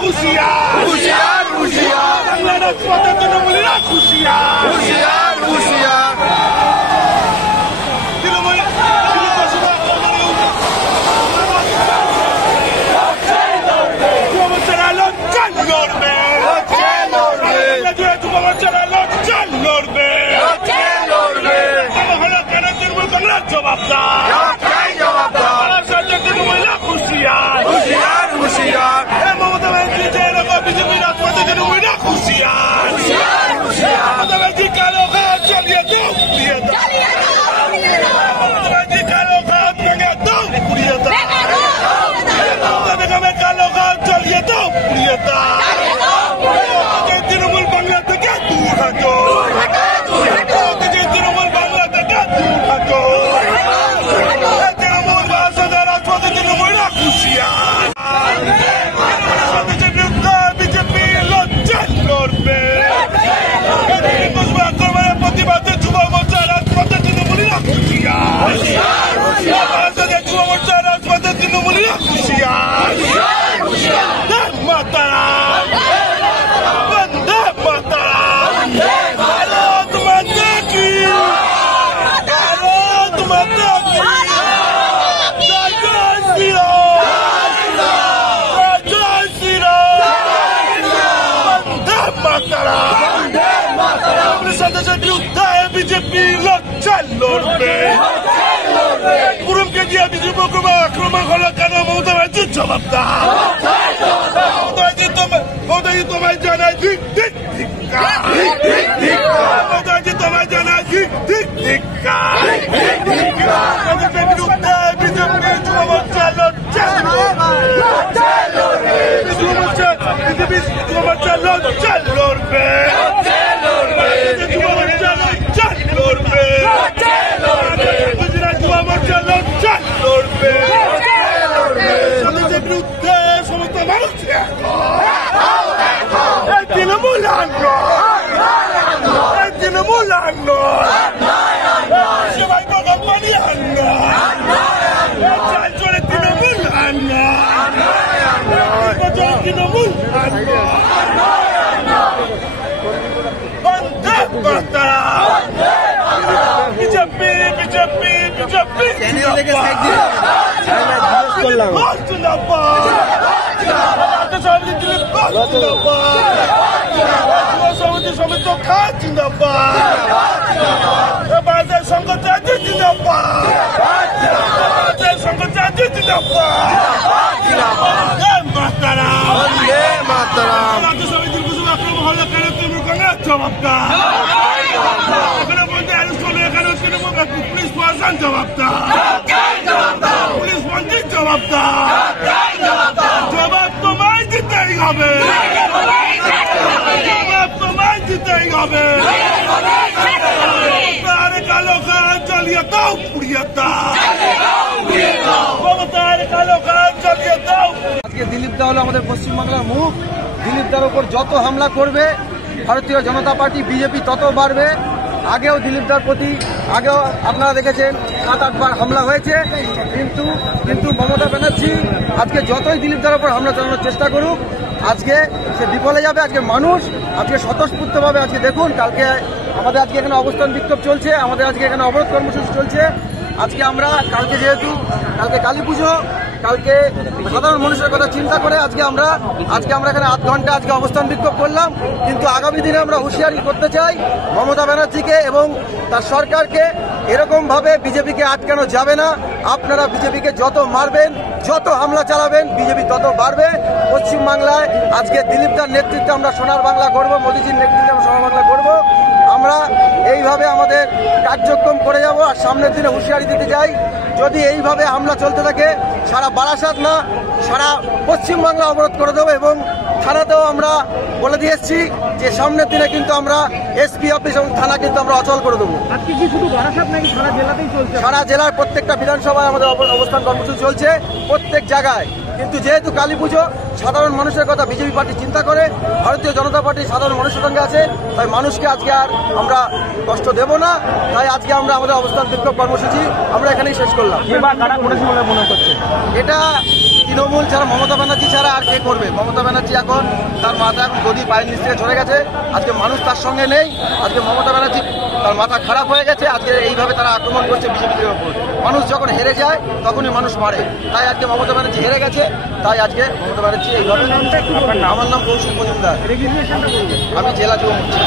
হুঁশিয়ার হুঁশিয়ার হুঁশিয়ার বাংলা রাজপথে তৃণমূলীরা হুঁশিয়ার হুঁশিয়ার হুঁশিয়ার তৃণমূল বাংলা থেকে দূর হাঁটো তৃণমূল বাংলা থেকে দূর হাঁটো তৃণমূল বাসদের রাজপথে তৃণমূলীরা হুঁশিয়ার বিজেপি লজ্জা করবে আক্রমণের প্রতিবাদে যুব মোর্চা রাজপথে তৃণমূলীরা হুঁশিয়ার যুব মোর্চা রাজপথে তৃণমূলীরা হুঁশিয়ার বিজেপি লজ্জা লড়বে পুরমকে দিয়ে বিজেপি আক্রমণ হলো কেন মমতা ব্যানার্জির জবাবদার মমতাজি তোমায় জানাই ঠিক ঠিক মমতাজি তোমায় জানাই ঠিক ঠিক বিরুদ্ধে বিজেপি যুব মোর্চা লজ্জা বিজেপি যুব মোর্চা লজ্জা লড়বে বিরুদ্ধে সমস্ত মানুষ তৃণমূল তৃণমূল সেবাই কোম্পানি চারজনে Trinamool Trinamool BJP BJP BJP সমিতি সমিত খা জিন্দাবাদ সংঘ চার্জি জিন্দাবাদ সংঘ চার্জি জিন্দাবাদ রাজ্য সমিতির কুসুম আক্রমণ হলো কেন তৃণমূল কংগ্রেস জবাবদার এখানে বলতে অ্যারেস্ট করলে এখানে পুলিশ প্রশাসন জবাবদার পুলিশ মন্ত্রীর জবাবদার জবাব তোমায় দিতেই হবে জবাব তোমায় দিতেই হবে তারে কালো খান জ্বালিয়ে দাও পুড়িয়ে দাও মমতার কালো খান জ্বালিয়ে দাও। আজকে দিলীপ দা হলো আমাদের পশ্চিমবাংলার মুখ। দিলীপ দার উপর যত হামলা করবে ভারতীয় জনতা পার্টি বিজেপি তত বাড়বে। আগেও দিলীপ দার প্রতি আগেও আপনারা দেখেছেন 7-8 বার হামলা হয়েছে, কিন্তু মমতা ব্যানার্জি আজকে যতই দিলীপ দার উপর হামলা চালানোর চেষ্টা করুক আজকে সে বিফলে যাবে। আজকে মানুষ আজকে স্বতঃস্ফূর্তভাবে আজকে দেখুন, কালকে আমাদের আজকে এখানে অবস্থান বিক্ষোভ চলছে, আমাদের আজকে এখানে অবরোধ কর্মসূচি চলছে। আজকে আমরা কালকে যেহেতু কালকে কালী পুজো, কালকে সাধারণ মানুষের কথা চিন্তা করে আজকে আমরা এখানে 8 ঘন্টা আজকে অবস্থান বিক্ষোভ করলাম। কিন্তু আগামী দিনে আমরা হুঁশিয়ারি করতে চাই মমতা ব্যানার্জিকে এবং তার সরকারকে, এরকম ভাবে বিজেপিকে আটকানো যাবে না। আপনারা বিজেপিকে যত মারবেন, যত হামলা চালাবেন, বিজেপি তত বাড়বে। পশ্চিমবাংলায় আজকে দিলীপ দার নেতৃত্বে আমরা সোনার বাংলা করব, মোদীজির নেতৃত্বে আমরা সোনার বাংলা করব। আমরা এইভাবে আমাদের কার্যক্রম করে যাব। আর সামনের দিনে হুঁশিয়ারি দিতে চাই, যদি এইভাবে হামলা চলতে থাকে সারা বারাসাত না সারা পশ্চিমবাংলা অবরোধ করে দেবো। এবং থানাতেও আমরা বলে দিয়ে এসেছি যে সামনের দিনে কিন্তু আমরা এসপি অফিস এবং থানা কিন্তু আমরা অচল করে দেবো। আজকে কি শুধু বারাসাত নাকি সারা জেলাতেই চলছে? সারা জেলার প্রত্যেকটা বিধানসভায় আমাদের অবস্থান কর্মসূচি চলছে, প্রত্যেক জায়গায়। কিন্তু যেহেতু কালী পুজো, সাধারণ মানুষের কথা বিজেপি পার্টি চিন্তা করে, ভারতীয় জনতা পার্টি সাধারণ মানুষের সঙ্গে আছে, তাই মানুষকে আজকে আর আমরা কষ্ট দেব না। তাই আজকে আমরা আমাদের অবস্থান বিক্ষোভ কর্মসূচি আমরা এখানেই শেষ করলাম। মনে করছে এটা তৃণমূল ছাড়া মমতা ব্যানার্জি ছাড়া আর কে করবে? মমতা ব্যানার্জি এখন তার মাথা এখন গদি পায়ের নিচ থেকে চলে গেছে। আজকে মানুষ তার সঙ্গে নেই। আজকে মমতা ব্যানার্জি তার মাথা খারাপ হয়ে গেছে। আজকে এইভাবে তারা আক্রমণ করছে বিজেপির ওপর। মানুষ যখন হেরে যায় তখনই মানুষ মারে। তাই আজকে মমতা ব্যানার্জি হেরে গেছে। তাই আজকে মমতা ব্যানার্জি এইভাবে। আমার নাম কৌশিক মজুমদার, আমি জেলা যুব মোর্চা।